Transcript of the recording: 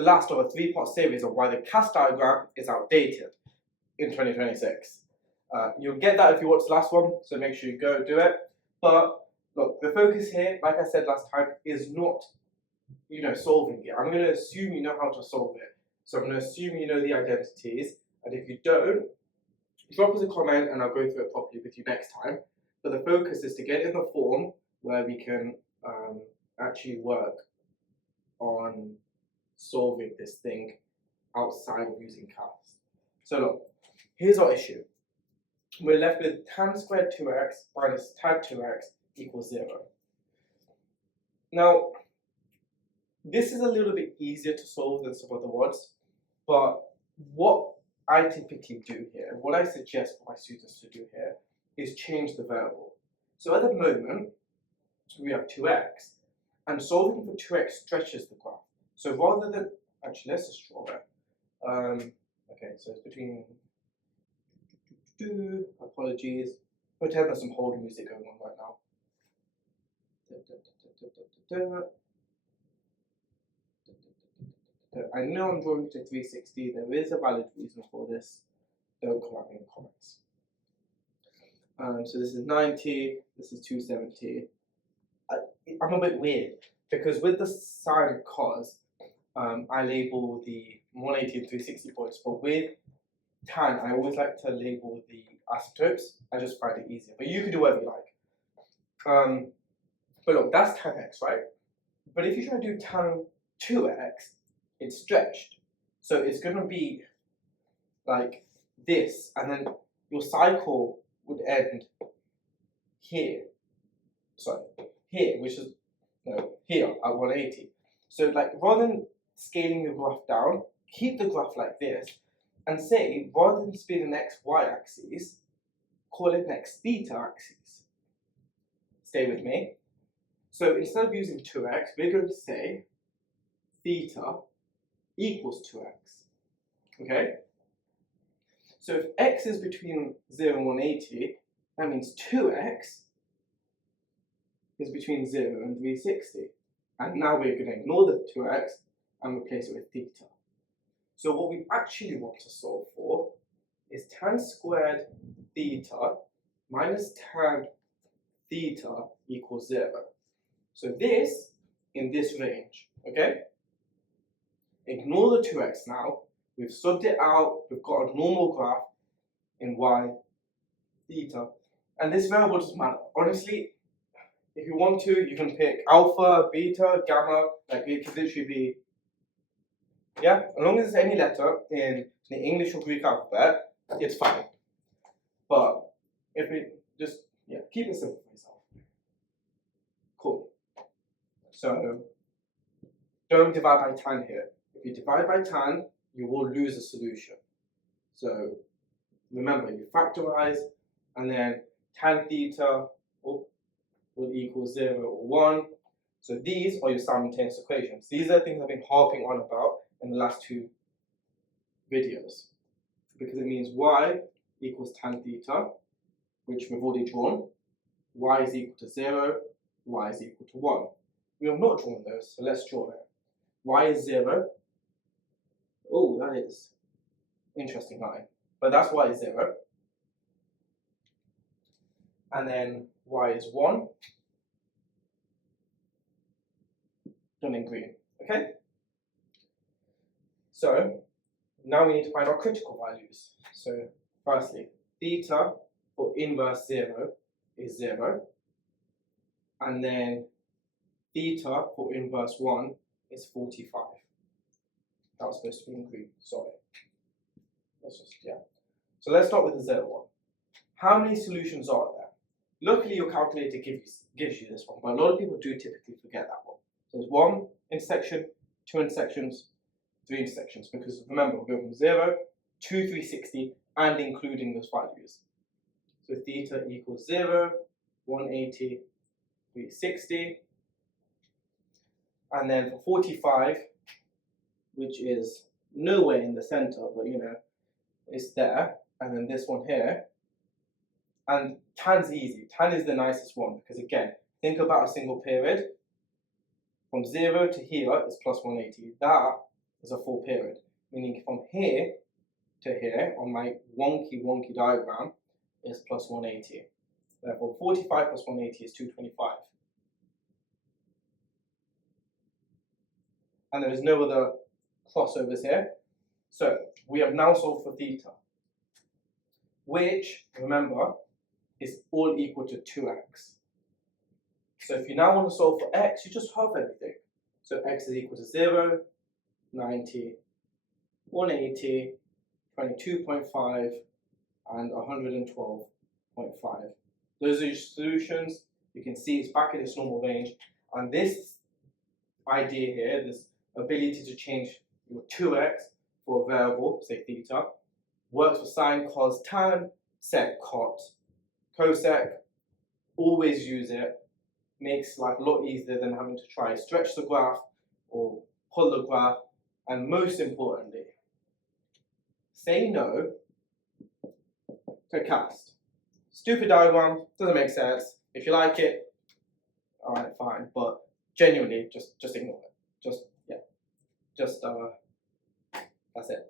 the last of a 3-part series on why the CAST diagram is outdated in 2026. You'll get that if you watch the last one, so make sure you go do it. But look, the focus here, like I said last time, is not, solving it. I'm going to assume you know how to solve it. So I'm going to assume you know the identities, and if you don't, drop us a comment and I'll go through it properly with you next time. But the focus is to get in the form where we can actually work on solving this thing outside of using CAST. So look, here's our issue. We're left with tan squared 2x minus tan 2x equals 0. Now, this is a little bit easier to solve than some other ones, but what I typically do here, what I suggest for my students to do here, is change the variable. So at the moment, we have 2x, and solving for 2x stretches the graph. So rather than, actually let's just draw it. Okay, so it's between, apologies, pretend there's some hold music going on right now. I know I'm drawing to 360, there is a valid reason for this, don't come at me in the comments. So this is 90, this is 270. I'm a bit weird, because with the sine cos, I label the 180 and 360 points, but with tan, I always like to label the asymptotes. I just find it easier, but you can do whatever you like. But look, that's tan x, right? But if you try to do tan 2x, it's stretched. So it's going to be like this, and then your cycle would end here. Sorry, here, which is, no, here at 180. So like, rather than scaling your graph down, keep the graph like this, and say, rather than being an x, y axis, call it an x theta axis. Stay with me. So instead of using 2x, we're going to say theta equals 2x. Okay? So if x is between 0 and 180, that means 2x is between 0 and 360. And now we're going to ignore the 2x and replace it with theta. So what we actually want to solve for is tan squared theta minus tan theta equals 0. So this in this range, okay? Ignore the 2x now. We've subbed it out. We've got a normal graph in y theta. And this variable doesn't matter. Honestly, if you want to, you can pick alpha, beta, gamma. Like it could literally be, yeah, as long as there's any letter in the English or Greek alphabet, it's fine. But if we just, keep it simple for yourself. Cool. So don't divide by tan here. If you divide by tan, you will lose a solution. So remember, you factorize, and then tan theta will equal 0 or 1. So these are your simultaneous equations. These are the things I've been harping on about in the last 2 videos. Because it means y equals tan theta, which we've already drawn. Y is equal to 0, y is equal to 1. We have not drawn those, so let's draw it. Y is 0. Oh, that is interesting line. But that's y is 0. And then y is 1. Done in green. Okay? So now we need to find our critical values. So firstly, theta for inverse 0 is 0. And then theta for inverse 1 is 45. That was supposed to be in green, sorry. So let's start with the 0 one. How many solutions are there? Luckily your calculator gives you this one, but a lot of people do typically forget that one. So there's 1 intersection, 2 intersections, 3 intersections, because remember we're going from 0 to 360 and including those values. So theta equals 0, 180, 360. And then for 45, which is nowhere in the center, but it's there. And then this one here. And tan's easy. Tan is the nicest one because again, think about a single period. From 0 to here is plus 180. That is a full period. Meaning from here to here on my wonky diagram is plus 180. Therefore 45 plus 180 is 225. And there is no other crossovers here. So we have now solved for theta, which, remember, is all equal to 2x. So if you now want to solve for x, you just halve everything. So x is equal to 0, 90, 180, 22.5, and 112.5. Those are your solutions. You can see it's back in its normal range. And this idea here, this ability to change your 2x for a variable, say theta, works for sine, cos, tan, sec, cot, cosec. Always use it. Makes life a lot easier than having to try stretch the graph or pull the graph. And most importantly, say no to cast. Stupid diagram, doesn't make sense. If you like it, alright, fine. But genuinely, just ignore it. That's it.